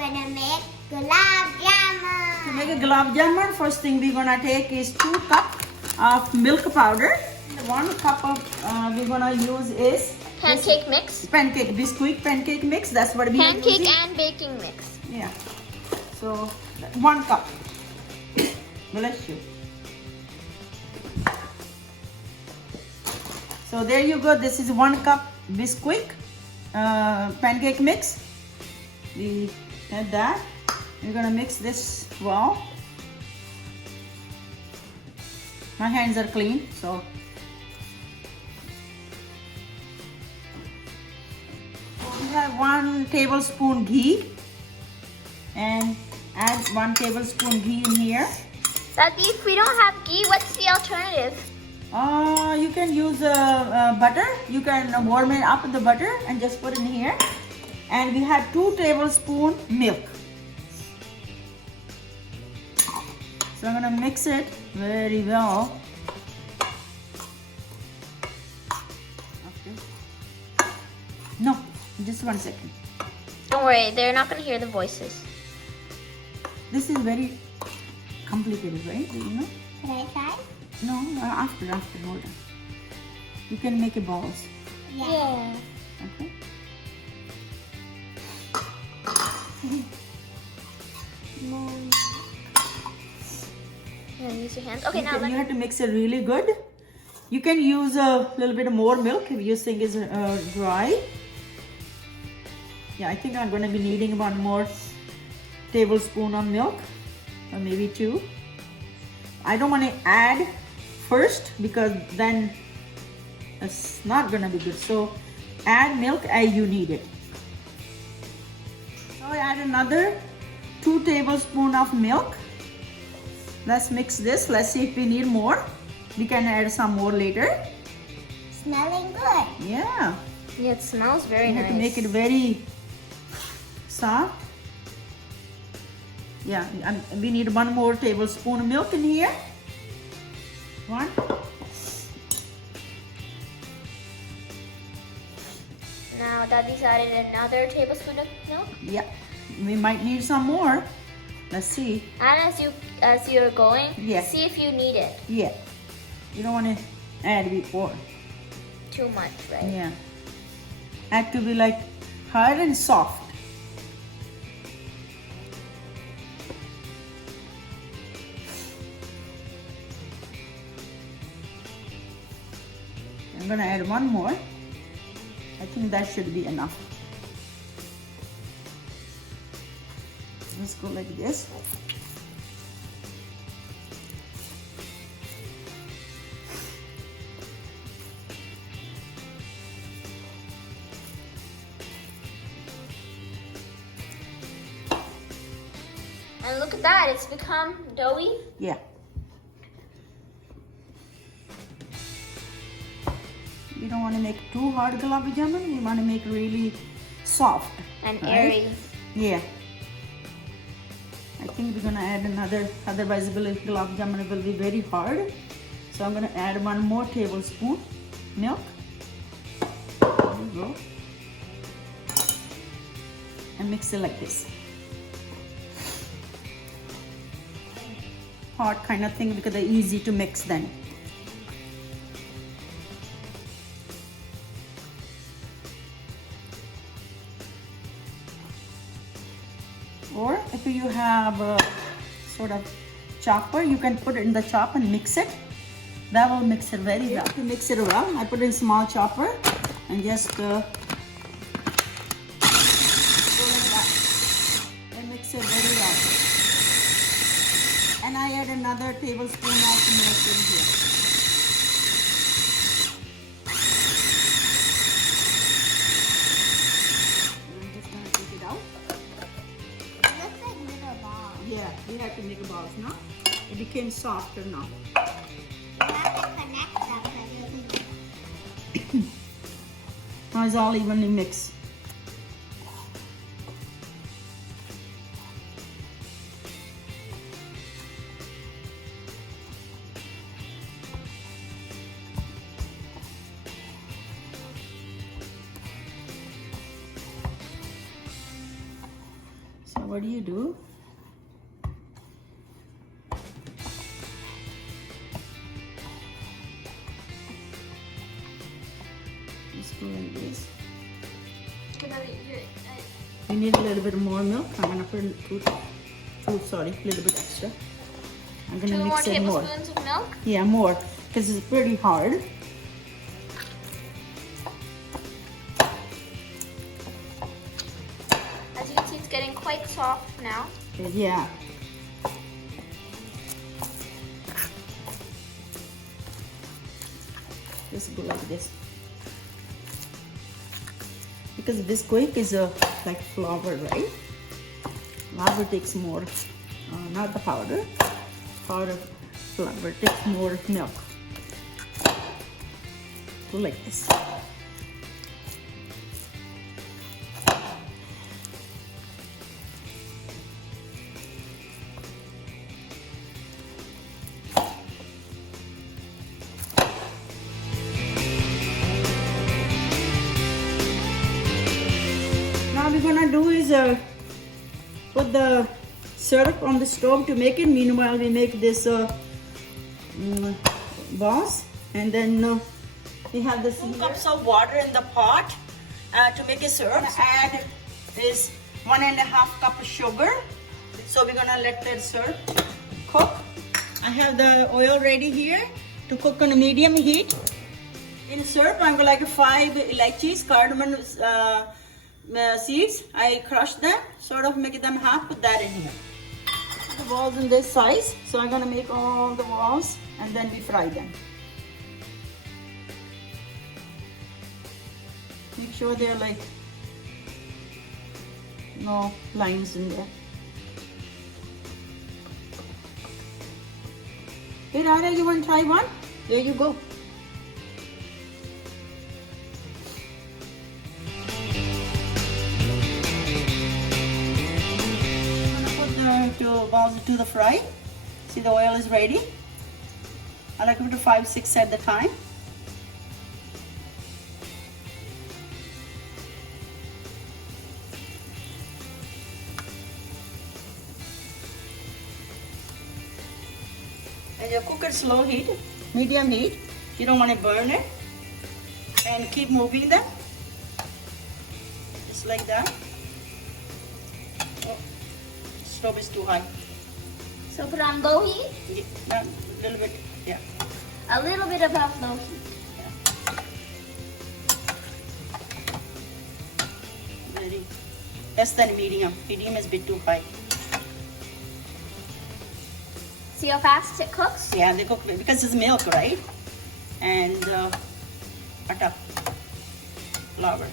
gonna make Gulab Jamun. To make a Gulab Jamun, first thing we're gonna take is 2 cups of milk powder. 1 cup of we're gonna use is Pancake mix. Pancake biscuit pancake mix. That's what we are Pancake using. and baking mix. Yeah. So 1 cup. Bless you. So there you go. This is 1 cup biscuit pancake mix. We add that. We're gonna mix this well. My hands are clean, so. We have 1 tablespoon ghee and add 1 tablespoon ghee in here. Daddy, if we don't have ghee, what's the alternative? You can use butter. You can warm it up with the butter and just put in here. And we have 2 tablespoon milk. So I'm gonna mix it very well. Okay. No, just 1 second. Don't worry, they're not gonna hear the voices. This is very complicated, right? Do you know? Can I try? No, after, hold on. You can make it balls. Yeah. Okay. You wanna use your hands? Okay, now You have to mix it really good. You can use a little bit more milk if you think it's dry. Yeah, I think I'm going to be needing 1 more tablespoon of milk, or maybe 2. I don't want to add first because then it's not going to be good. So add milk as you need it. So I add another 2 tablespoons of milk. Let's mix this. Let's see if we need more. We can add some more later. Smelling good. Yeah. Yeah, it smells very You have nice. to make it very soft. Yeah, we need 1 more tablespoon of milk in here. 1. Now Daddy's added another tablespoon of milk. Yeah, we might need some more. Let's see. And as you're going, Yeah. see if you need it. Yeah, you don't want to add before. Too much, right? Yeah, had to be like hard and soft. I'm gonna add 1 more. I think that should be enough. Let's go like this. And look at that, it's become doughy. Yeah. We don't want to make too hard gulab jamun. We want to make really soft And right? airy. Yeah. I think we're gonna add another. Otherwise, gulab jamun will be very hard. So I'm gonna add 1 more tablespoon milk. There you go. And mix it like this. Hot kind of thing because they're easy to mix then. Or if you have a sort of chopper, you can put it in the chop and mix it. That will mix it very well. To mix it well, I put it in small chopper and just go like that. And mix it very well. And I add another tablespoon of milk in here. I'm just gonna take it out. It looks like little balls. Yeah, we have to make balls now. It became softer now. You have to connect them because you'll be Now it's all evenly mixed. what do? Just go like this. We need a little bit more milk. I'm gonna put a little bit extra. I'm gonna 2 more mix it more. tablespoons of milk. Yeah, more, because it's pretty hard. As you can see, it's getting quite soft now. Yeah. Just go like this. Because Bisquick is like flour, right? Flour takes more, not the powder. Powder flour takes more milk. Go like this. Now we're gonna do is put the syrup on the stove to make it. Meanwhile, we make this balls, and then we have the 2 cups of water in the pot to make a syrup. Add this 1.5 cup of sugar. So we're gonna let that syrup cook. I have the oil ready here to cook on a medium heat. In syrup, I'm going like 5 elaichis, cardamom seeds. I crush them, sort of make them half, put that in here. The balls in this size, so I'm gonna make all the balls and then we fry them. Make sure they're like no lines in there. Hey Rara, you want to try one? There you go. Balls to the fry. See, the oil is ready. I like to put 5-6 at the time. And you cook it slow heat, medium heat. You don't want to burn it. And keep moving them. Just like that. Oh, stove is too high. So put on low heat? Yeah, a little bit, yeah. A little bit above low heat. Yeah. Very less than medium. Medium is a bit too high. See how fast it cooks? Yeah, they cook because it's milk, right? And atta, flour.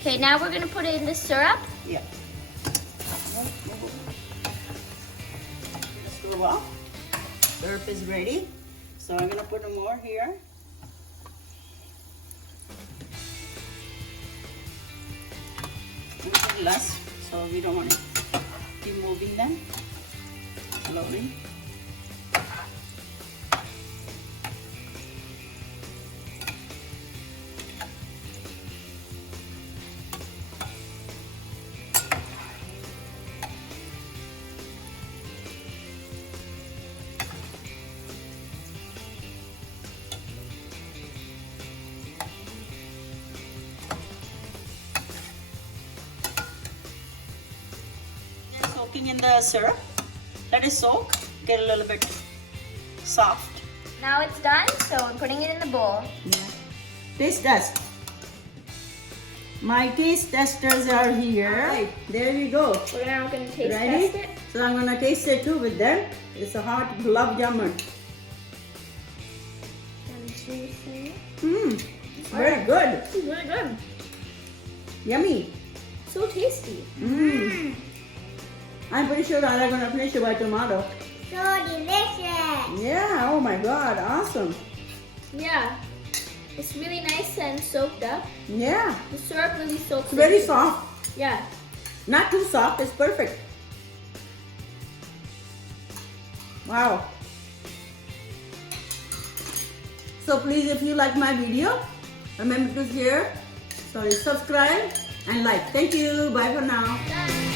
Okay, now we're gonna put in the syrup. Yeah. Well, syrup is ready, so I'm gonna put more here. A little less, so we don't want to keep moving them slowly. Soaking in the syrup. Let it soak, get a little bit soft. Now it's done, so I'm putting it in the bowl. Yeah. Taste test. My taste testers are here. Right, there we go. We're now gonna taste Ready? test it. So I'm gonna taste it too with them. It's a hot Gulab Jamun. And juicy. Very good. This is really good. Yummy. So tasty. I'm pretty sure I'm gonna finish it by tomorrow. So delicious. Yeah, oh my god, awesome. Yeah. It's really nice and soaked up. Yeah, The syrup really soaks it's very into it. soft. Yeah. Not too soft, it's perfect. Wow. So please, if you like my video, remember to subscribe and like. Thank you. Bye for now. Bye.